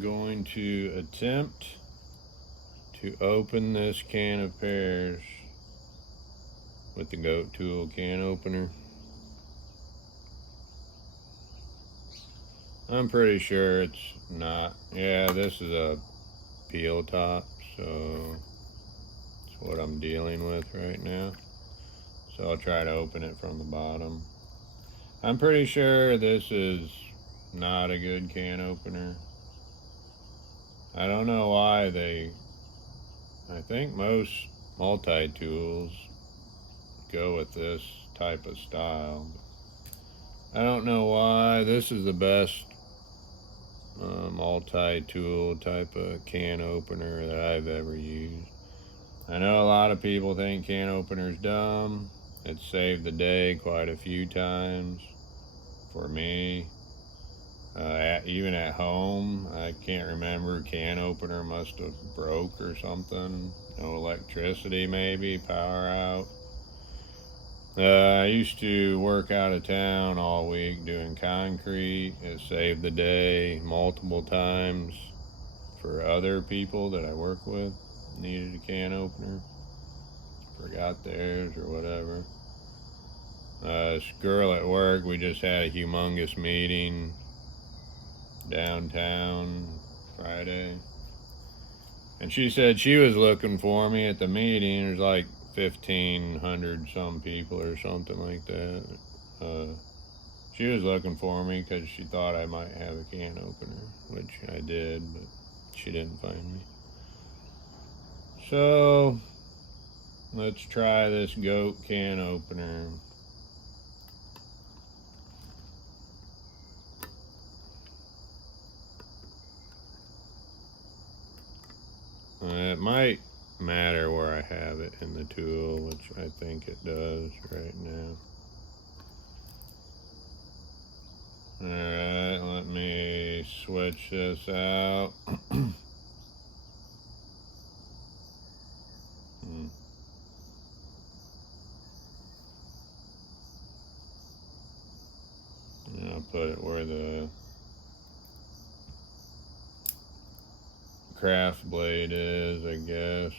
Going to attempt to open this can of pears with the goat tool can opener. I'm pretty sure it's not. Yeah, this is a peel top, so that's what I'm dealing with right now. So I'll try to open it from the bottom. I'm pretty sure this is not a good can opener. I don't know why I think most multi-tools go with this type of style. I don't know why. This is the best multi-tool type of can opener that I've ever used. I know a lot of people think can opener's dumb. It's saved the day quite a few times for me. Even at home, I can't remember, can opener must have broke or something. No electricity maybe, power out. I used to work out of town all week doing concrete. It saved the day multiple times for other people that I work with. Needed a can opener, forgot theirs or whatever. This girl at work, we just had a humongous meeting downtown Friday, and she said she was looking for me at the meeting. There's like 1,500 some people or something like that. She was looking for me because she thought I might have a can opener, which I did, but she didn't find me. So let's try this goat can opener. It might matter where I have it in the tool, which I think it does right now. Alright, let me switch this out. I'll put it where the craft blade is, I guess.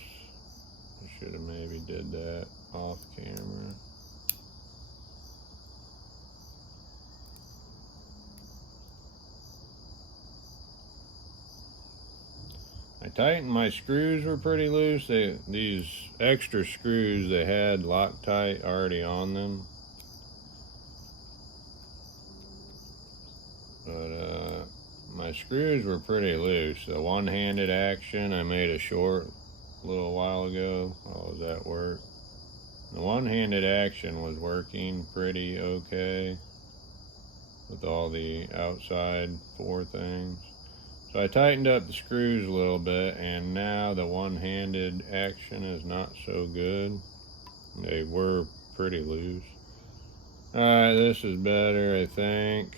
I should have maybe did that off camera. I tightened my screws were pretty loose. These extra screws, they had Loctite already on them. But my screws were pretty loose. The one-handed action, I made a short a little while ago while I was at work. The one-handed action was working pretty okay with all the outside four things. So I tightened up the screws a little bit, and now the one-handed action is not so good. They were pretty loose. Alright, this is better, I think.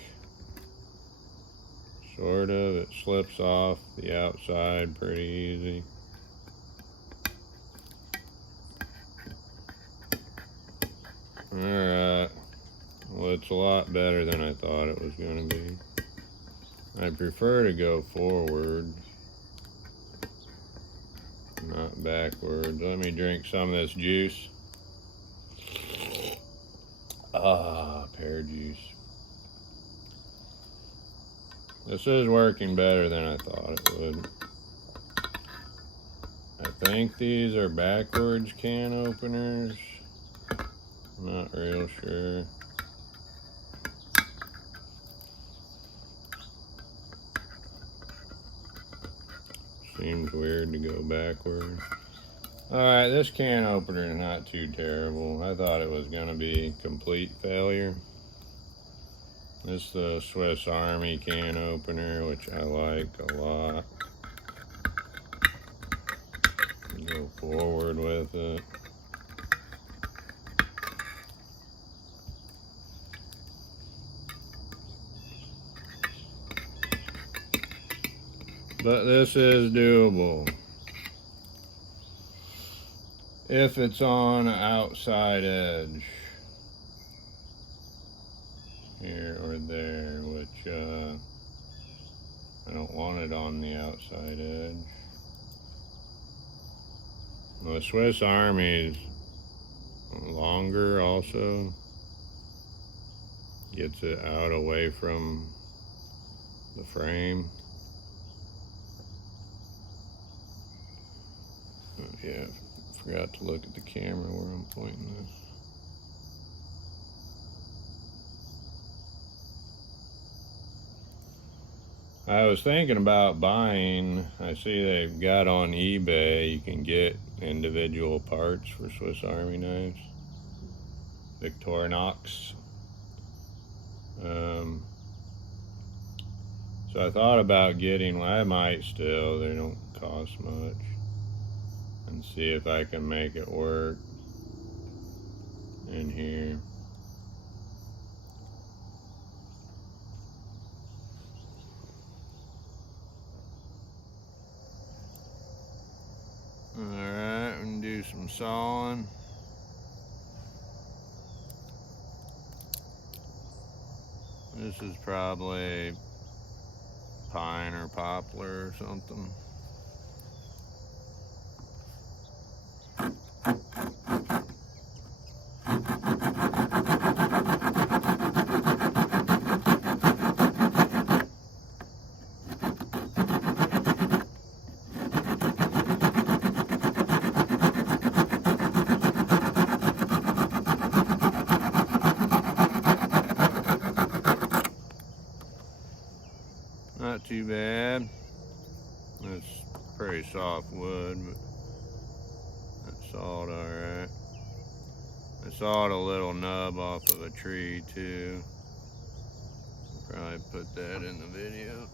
Sort of. It slips off the outside pretty easy. Alright. Well, it's a lot better than I thought it was going to be. I prefer to go forward, not backwards. Let me drink some of this juice. Pear juice. This is working better than I thought it would. I think these are backwards can openers. Not real sure. Seems weird to go backward. Alright, this can opener is not too terrible. I thought it was going to be complete failure. This is the Swiss Army can opener, which I like a lot. Go forward with it. But this is doable. If it's on an outside edge. Here or there, which I don't want it on the outside edge. The Swiss Army is longer also. Gets it out away from the frame. Oh, yeah, forgot to look at the camera where I'm pointing this. I was thinking about buying, I see they've got on eBay, you can get individual parts for Swiss Army knives. Victorinox. So I thought about getting one. I might still, they don't cost much. And see if I can make it work in here. Alright, we can do some sawing. This is probably pine or poplar or something. Not too bad. It's pretty soft wood, but that sawed alright. I sawed a little nub off of a tree too. Probably put that in the video.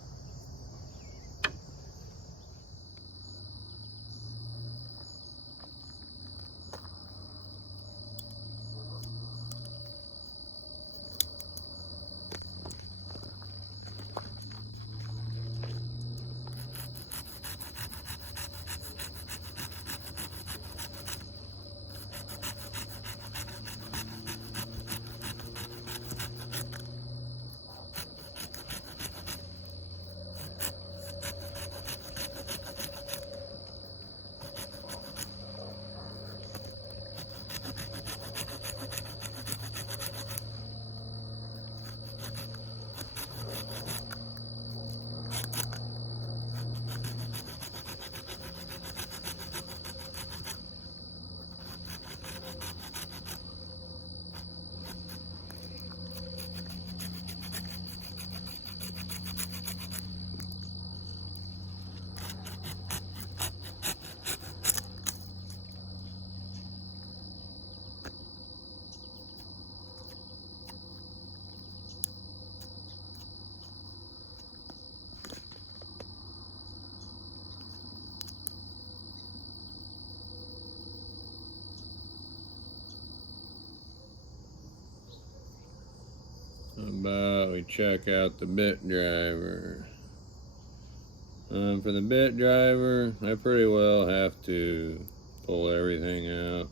How about we check out the bit driver. For the bit driver, I pretty well have to pull everything out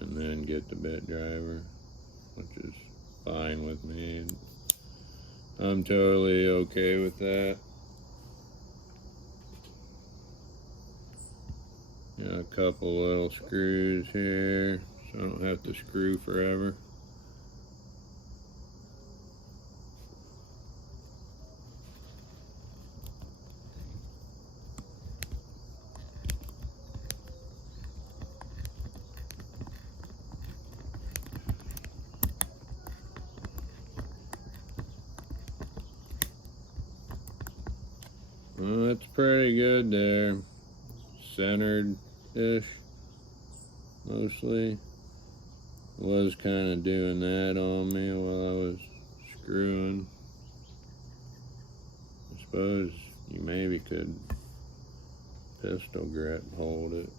and then get the bit driver, which is fine with me. I'm totally okay with that. Got a couple little screws here, so I don't have to screw forever. Well, that's pretty good there. Centered-ish, mostly. Was kind of doing that on me while I was screwing. I suppose you maybe could pistol grip hold it.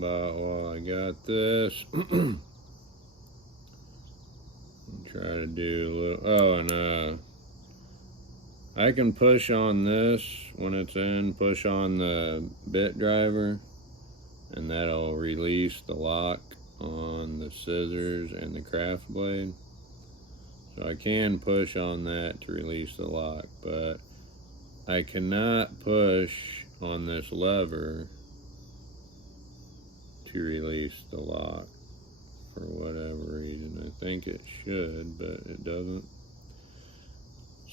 about while I got this. Try to do a little, oh, and I can push on this when it's in, push on the bit driver, and that'll release the lock on the scissors and the craft blade. So I can push on that to release the lock, but I cannot push on this lever to release the lock for whatever reason. I think it should, but it doesn't.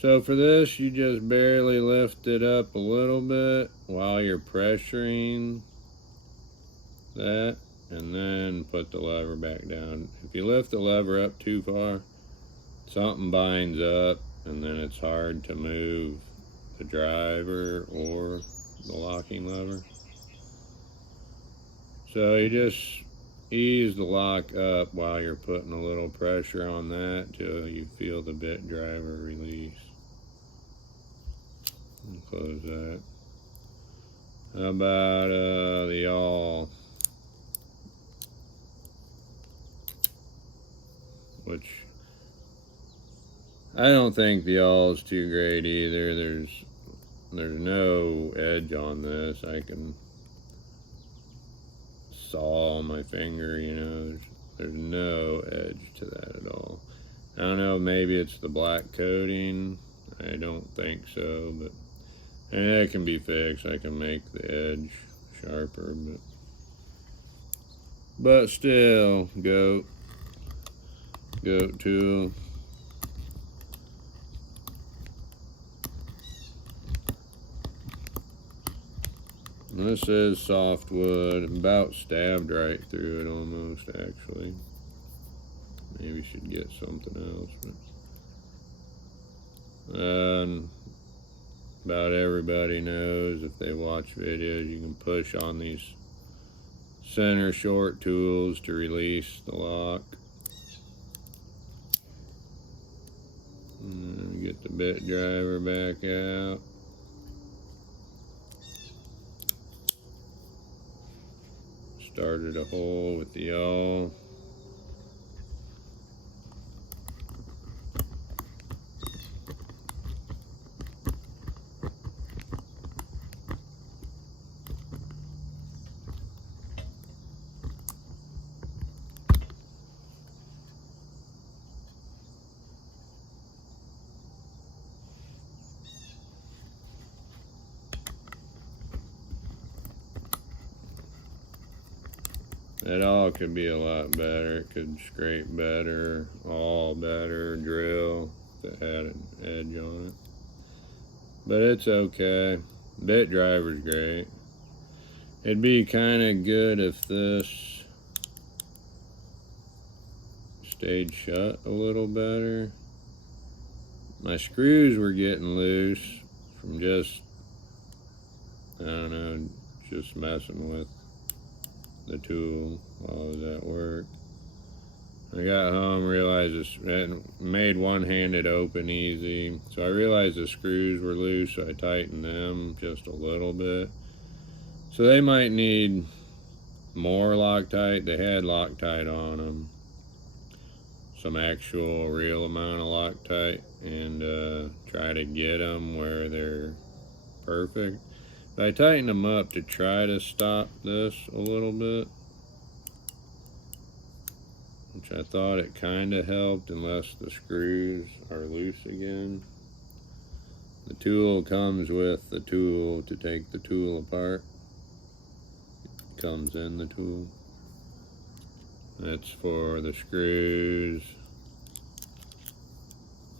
So for this, you just barely lift it up a little bit while you're pressuring that, and then put the lever back down. If you lift the lever up too far, something binds up, and then it's hard to move the driver or the locking lever. So you just ease the lock up while you're putting a little pressure on that till you feel the bit driver release. And close that. How about the yawl? Which I don't think the yawl is too great either. There's no edge on this. I can saw my finger, you know, there's no edge to that at all. I don't know, maybe it's the black coating. I don't think so, but it can be fixed. I can make the edge sharper, but still, goat tool. This is softwood, about stabbed right through it almost, actually. Maybe should get something else, but about everybody knows, if they watch videos, you can push on these center short tools to release the lock. And then get the bit driver back out. Started a hole with the yawl. It all could be a lot better. It could scrape better, all better, drill if it had an edge on it. But it's okay. Bit driver's great. It'd be kind of good if this stayed shut a little better. My screws were getting loose from just, I don't know, just messing with the tool while I was at work. I got home, realized it made one-handed open easy. So I realized the screws were loose, so I tightened them just a little bit. So they might need more Loctite. They had Loctite on them. Some actual real amount of Loctite, and try to get them where they're perfect. I tightened them up to try to stop this a little bit, which I thought it kind of helped, unless the screws are loose again. The tool comes with the tool to take the tool apart. It comes in the tool. That's for the screws,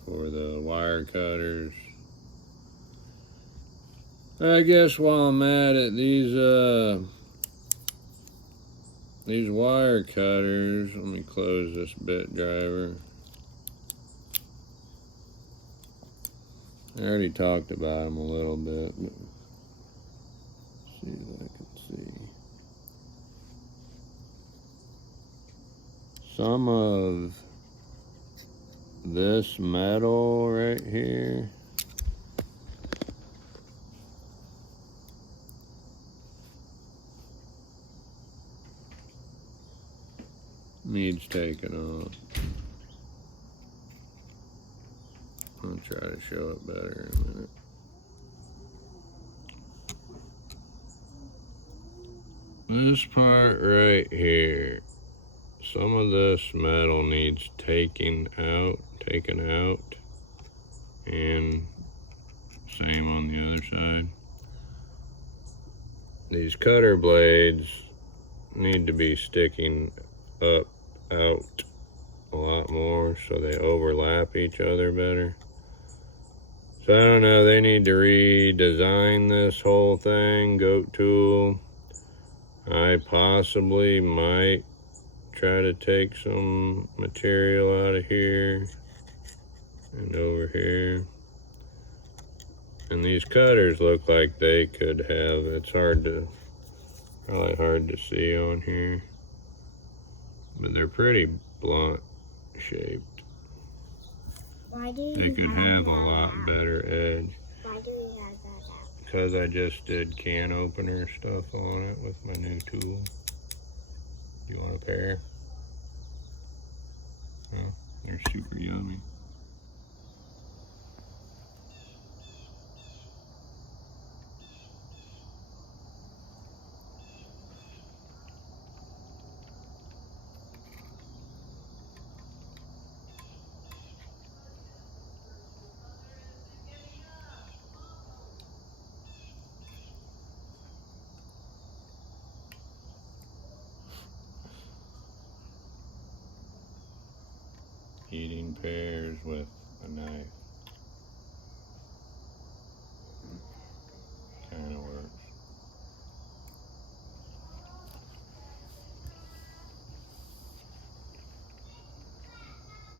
for the wire cutters. I guess while I'm at it, these wire cutters, let me close this bit driver. I already talked about them a little bit, but let's see if I can see. Some of this metal right here, needs taking off. I'll try to show it better in a minute. This part right here, some of this metal needs taken out, and same on the other side. These cutter blades need to be sticking up, out a lot more so they overlap each other better. So I don't know, they need to redesign this whole thing, goat tool. I possibly might try to take some material out of here and over here. And these cutters look like they could have, it's probably hard to see on here, but they're pretty blunt shaped. Why do you They could have a lot better edge. Why do you have that out? Because I just did can opener stuff on it with my new tool. You want a pair? Oh, they're super yummy. Eating pears with a knife.